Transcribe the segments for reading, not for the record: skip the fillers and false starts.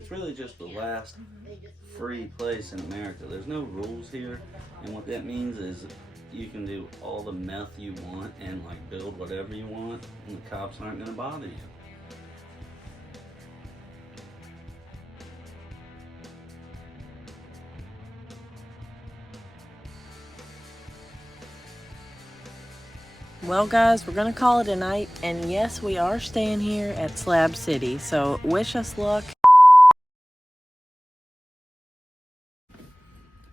It's really just the last free place in America. There's no rules here, and what that means is you can do all the meth you want and like build whatever you want, and the cops aren't going to bother you. Well, guys, we're going to call it a night, and yes, we are staying here at Slab City, so wish us luck.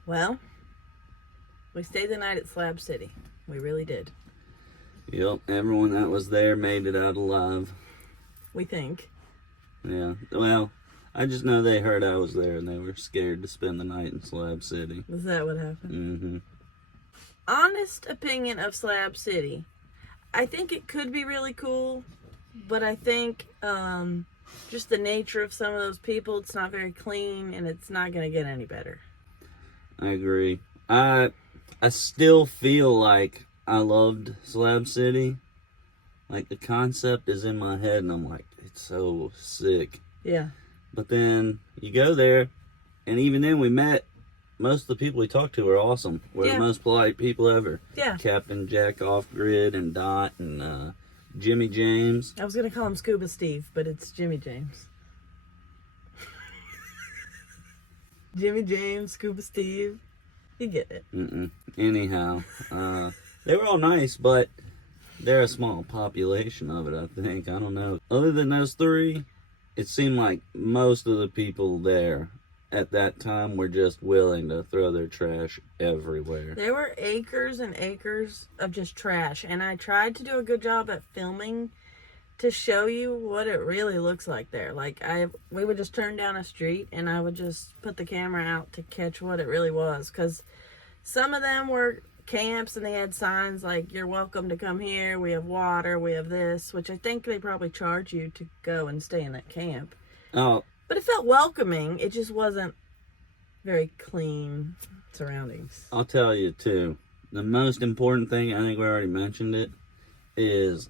Well, we stayed the night at Slab City. We really did. Yep, everyone that was there made it out alive. We think. Yeah, well, I just know they heard I was there and they were scared to spend the night in Slab City. Was that what happened? Mm-hmm. Honest opinion of Slab City. I think it could be really cool, but I think just the nature of some of those people, it's not very clean, and it's not going to get any better. I agree. I still feel like I loved Slab City. Like, the concept is in my head, and I'm like, it's so sick. Yeah. But then you go there, and even then we met. Most of the people we talked to were awesome. We're the most polite people ever. Yeah. Captain Jack Off Grid and Dot and Jimmy James. I was going to call him Scuba Steve, but it's Jimmy James. Jimmy James, Scuba Steve. You get it. Anyhow, they were all nice, but they're a small population of it, I think. I don't know. Other than those three, it seemed like most of the people there at that time were just willing to throw their trash everywhere. There were acres and acres of just trash, and I tried to do a good job at filming to show you what it really looks like there. Like, we would just turn down a street, and I would just put the camera out to catch what it really was, because some of them were camps, and they had signs like, you're welcome to come here, we have water, we have this, which I think they probably charge you to go and stay in that camp. Oh. But it felt welcoming. It just wasn't very clean surroundings. I'll tell you, too. The most important thing, I think we already mentioned it, is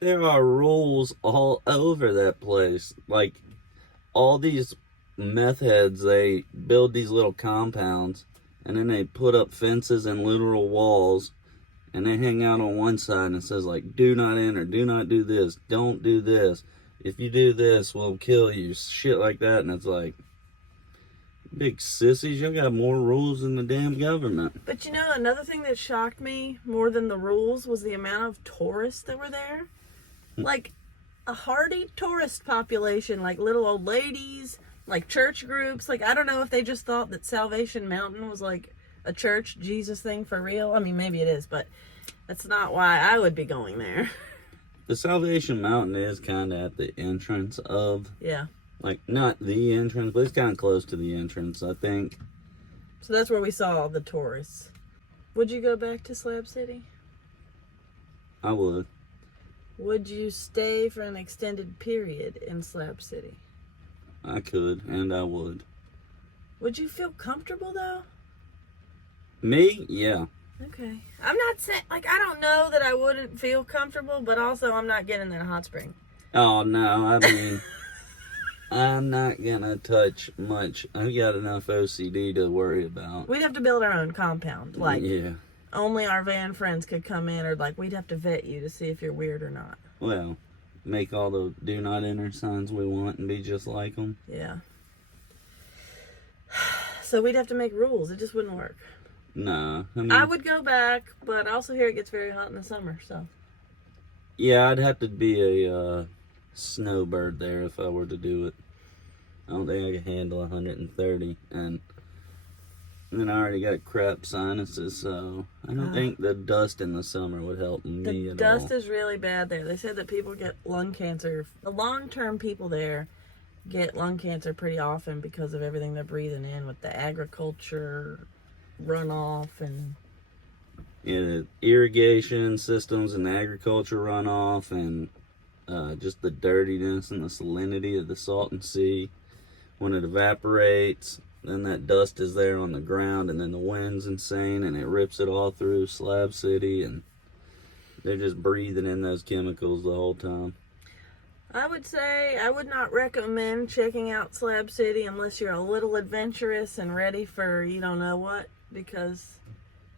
there are rules all over that place. Like, all these meth heads, they build these little compounds, and then they put up fences and literal walls, and they hang out on one side, and it says, like, do not enter, do not do this, don't do this. If you do this, we'll kill you. Shit like that. And it's like, big sissies, you got more rules than the damn government. But you know, another thing that shocked me more than the rules was the amount of tourists that were there. Like, a hardy tourist population, like little old ladies, like church groups. Like, I don't know if they just thought that Salvation Mountain was like a church Jesus thing for real. I mean, maybe it is, but that's not why I would be going there. The Salvation Mountain is kind of at the entrance of... Yeah. Like, not the entrance, but it's kind of close to the entrance, I think. So that's where we saw all the tourists. Would you go back to Slab City? I would. Would you stay for an extended period in Slab City? I could, and I would. Would you feel comfortable, though? Me? Yeah. Okay. I'm not saying, like, I don't know that I wouldn't feel comfortable, but also I'm not getting in that hot spring. Oh, no, I mean, I'm not gonna touch much. I've got enough OCD to worry about. We'd have to build our own compound. Like, yeah. Only our van friends could come in, or, like, we'd have to vet you to see if you're weird or not. Well, make all the do not enter signs we want and be just like them. Yeah. So we'd have to make rules. It just wouldn't work. Nah. I would go back, but I also hear it gets very hot in the summer, so. Yeah, I'd have to be a snowbird there if I were to do it. I don't think I could handle 130, and then I already got crap sinuses, so I don't think the dust in the summer would help me at all. The dust is really bad there. They said that people get lung cancer. The long-term people there get lung cancer pretty often because of everything they're breathing in with the agriculture runoff and the irrigation systems and agriculture runoff and just the dirtiness and the salinity of the Salton Sea. When it evaporates, then that dust is there on the ground, and then the wind's insane and it rips it all through Slab City, and they're just breathing in those chemicals the whole time. I would say I would not recommend checking out Slab City unless you're a little adventurous and ready for you don't know what, because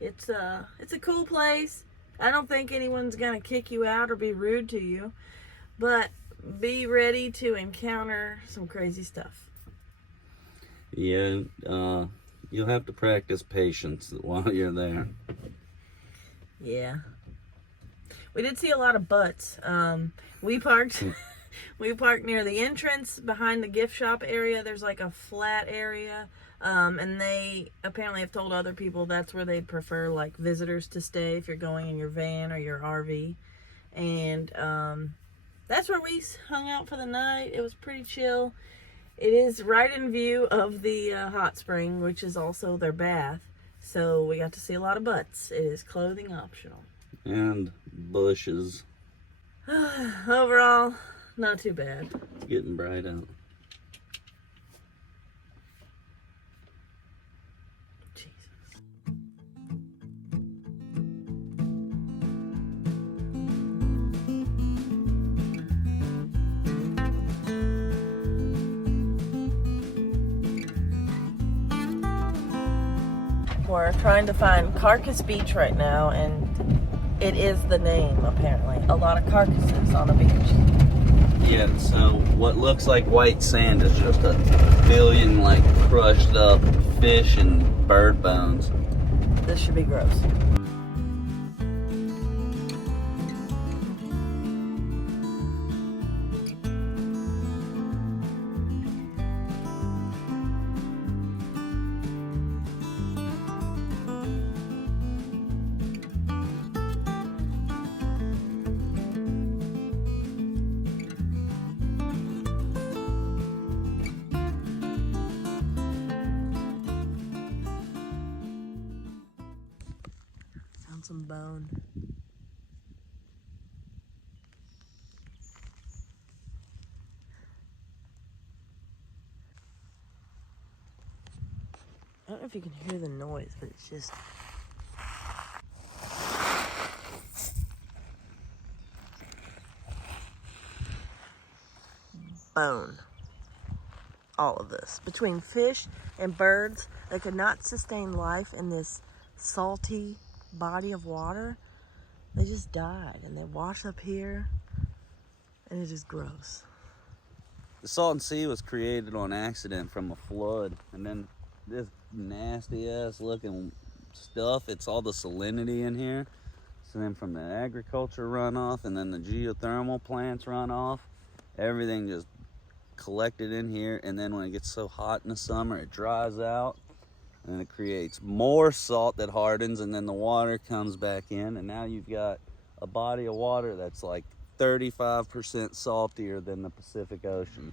it's a cool place. I don't think anyone's gonna kick you out or be rude to you, but be ready to encounter some crazy stuff. Yeah, you'll have to practice patience while you're there. Yeah. We did see a lot of butts. We parked we parked near the entrance behind the gift shop area. There's like a flat area. And they apparently have told other people that's where they'd prefer like visitors to stay if you're going in your van or your RV. And that's where we hung out for the night. It was pretty chill. It is right in view of the hot spring, which is also their bath. So we got to see a lot of butts. It is clothing optional. And bushes. Overall, not too bad. It's getting bright out. Jesus. We're trying to find Carcass Beach right now, and it is the name, apparently. A lot of carcasses on the beach. Yeah, so what looks like white sand is just a billion like crushed up fish and bird bones. This should be gross. Found some bone. I don't know if you can hear the noise, but it's just bone. All of this. Between fish and birds that could not sustain life in this salty body of water, they just died and they wash up here, and it is gross. The Salton Sea was created on accident from a flood, and then this nasty ass looking stuff, it's all the salinity in here. So then from the agriculture runoff and then the geothermal plants runoff, everything just collected in here, and then when it gets so hot in the summer it dries out and it creates more salt that hardens, and then the water comes back in, and now you've got a body of water that's like 35% saltier than the Pacific Ocean.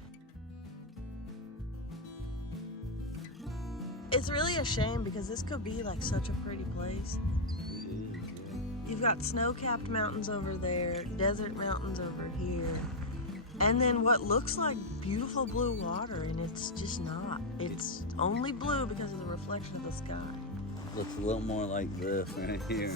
It's really a shame because this could be like such a pretty place. You've got snow-capped mountains over there, desert mountains over here, and then what looks like beautiful blue water, and it's just not. It's only blue because of the reflection of the sky. Looks a little more like this right here.